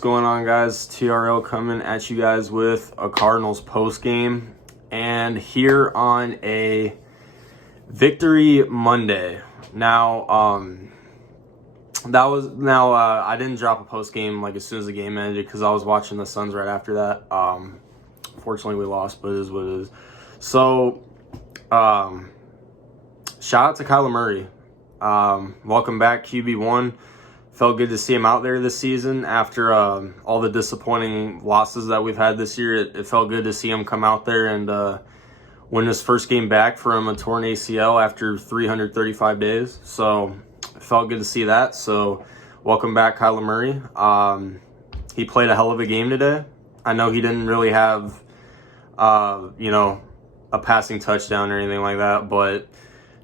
going on, guys? TRL coming at you guys with a Cardinals post game, and here on a Victory Monday. Now, I didn't drop a post game like as soon as the game ended because I was watching the Suns right after that. Fortunately, we lost, but it is what it is. So, shout out to Kyler Murray. Welcome back, QB1. Felt good to see him out there this season after all the disappointing losses that we've had this year. It felt good to see him come out there and win his first game back from a torn ACL after 335 days. So it felt good to see that. So welcome back, Kyler Murray. He played a hell of a game today. I know he didn't really have, a passing touchdown or anything like that, but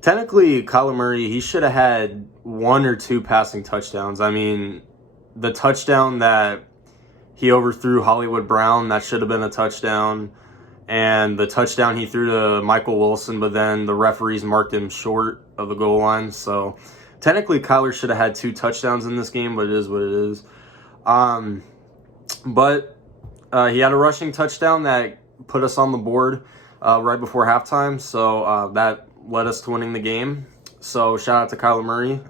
technically, Kyler Murray, he should have had one or two passing touchdowns. I mean, the touchdown that he overthrew Hollywood Brown, that should have been a touchdown. And the touchdown he threw to Michael Wilson, but then the referees marked him short of the goal line. So technically, Kyler should have had two touchdowns in this game, but it is what it is. But he had a rushing touchdown that put us on the board right before halftime. So that led us to winning the game. So shout out to Kyler Murray.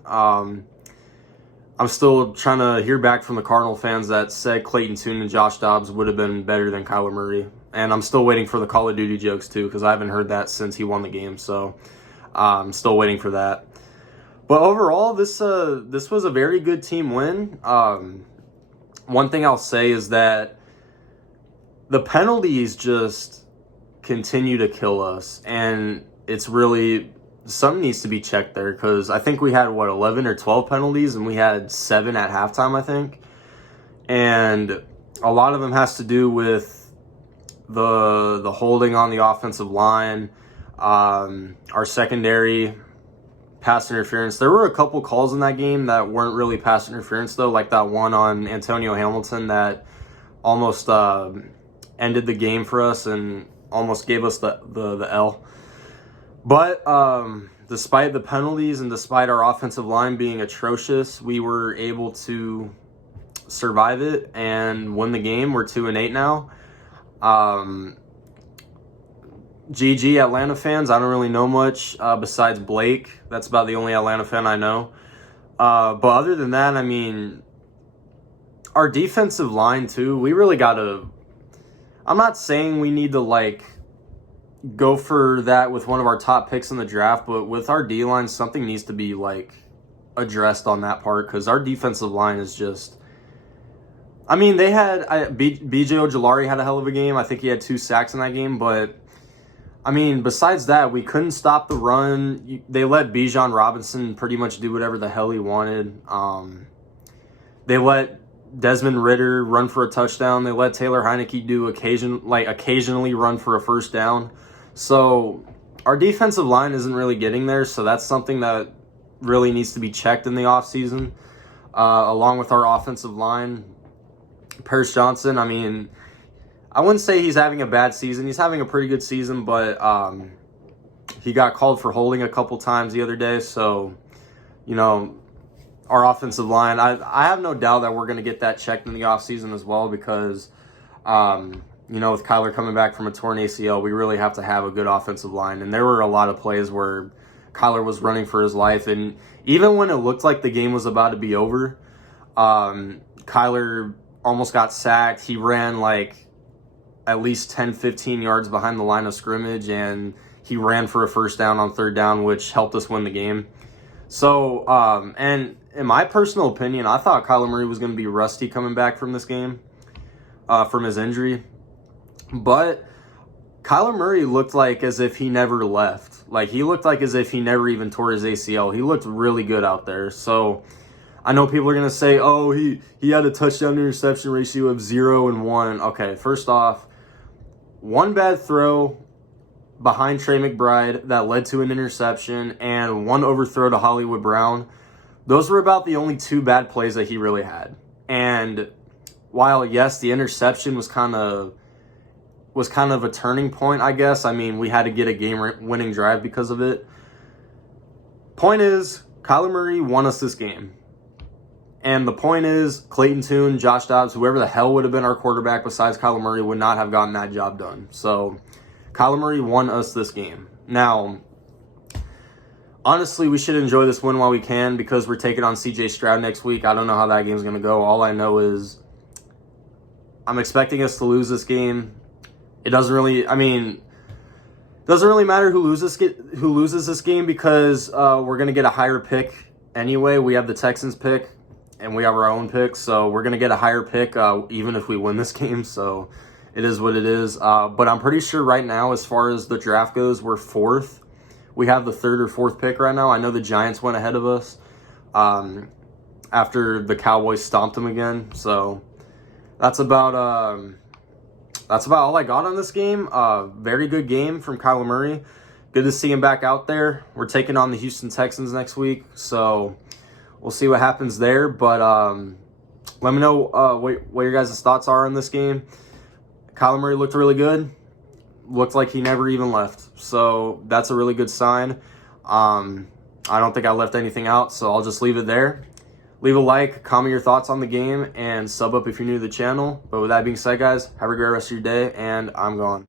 I'm still trying to hear back from the Cardinal fans that said Clayton Tune and Josh Dobbs would have been better than Kyler Murray. And I'm still waiting for the Call of Duty jokes too, because I haven't heard that since he won the game. So I'm still waiting for that. But overall, this was a very good team win. One thing I'll say is that the penalties just continue to kill us, and it's really something needs to be checked there, because I think we had 11 or 12 penalties and we had 7 at halftime, I think, and a lot of them has to do with the holding on the offensive line, our secondary, pass interference. There were a couple calls in that game that weren't really pass interference though, like that one on Antonio Hamilton that almost ended the game for us and almost gave us the L. But despite the penalties and despite our offensive line being atrocious, we were able to survive it and win the game. We're 2-8 now. GG Atlanta fans. I don't really know much besides Blake. That's about the only Atlanta fan I know. But other than that, I mean, our defensive line too, we really got to... I'm not saying we need to go for that with one of our top picks in the draft, but with our D-line, something needs to be addressed on that part, because our defensive line is just... I mean, they had... B.J. Ojulari had a hell of a game. I think he had 2 sacks in that game, but I mean, besides that, we couldn't stop the run. They let Bijan Robinson pretty much do whatever the hell he wanted. They let Desmond Ridder run for a touchdown. They let Taylor Heineke do occasionally run for a first down. So our defensive line isn't really getting there, so that's something that really needs to be checked in the offseason, along with our offensive line. Paris Johnson, I mean, I wouldn't say he's having a bad season. He's having a pretty good season, but he got called for holding a couple times the other day. So, our offensive line, I have no doubt that we're going to get that checked in the offseason as well, because, with Kyler coming back from a torn ACL, we really have to have a good offensive line. And there were a lot of plays where Kyler was running for his life. And even when it looked like the game was about to be over, Kyler almost got sacked. He ran at least 10, 15 yards behind the line of scrimmage, and he ran for a first down on third down, which helped us win the game. So, and in my personal opinion, I thought Kyler Murray was going to be rusty coming back from this game, from his injury. But Kyler Murray looked as if he never left. He looked as if he never even tore his ACL. He looked really good out there. So I know people are going to say, oh, he had a touchdown to interception ratio of 0 and 1. Okay, first off, one bad throw behind Trey McBride that led to an interception, and one overthrow to Hollywood Brown. Those were about the only 2 bad plays that he really had. And while, yes, the interception was kind of a turning point, I guess. I mean, we had to get a game-winning drive because of it. Point is, Kyler Murray won us this game. And the point is, Clayton Tune, Josh Dobbs, whoever the hell would have been our quarterback besides Kyler Murray would not have gotten that job done. So Kyler Murray won us this game. Now, honestly, we should enjoy this win while we can because we're taking on CJ Stroud next week. I don't know how that game's going to go. All I know is I'm expecting us to lose this game. It doesn't really matter who loses this game because we're going to get a higher pick anyway. We have the Texans pick and we have our own pick, so we're going to get a higher pick even if we win this game. So it is what it is. But I'm pretty sure right now, as far as the draft goes, we're 4th. We have the 3rd or 4th pick right now. I know the Giants went ahead of us after the Cowboys stomped them again. So that's about all I got on this game. Very good game from Kyler Murray. Good to see him back out there. We're taking on the Houston Texans next week, so we'll see what happens there. But let me know what your guys' thoughts are on this game. Kyler Murray looked really good. Looked like he never even left. So that's a really good sign. I don't think I left anything out, so I'll just leave it there. Leave a like, comment your thoughts on the game, and sub up if you're new to the channel. But with that being said, guys, have a great rest of your day, and I'm gone.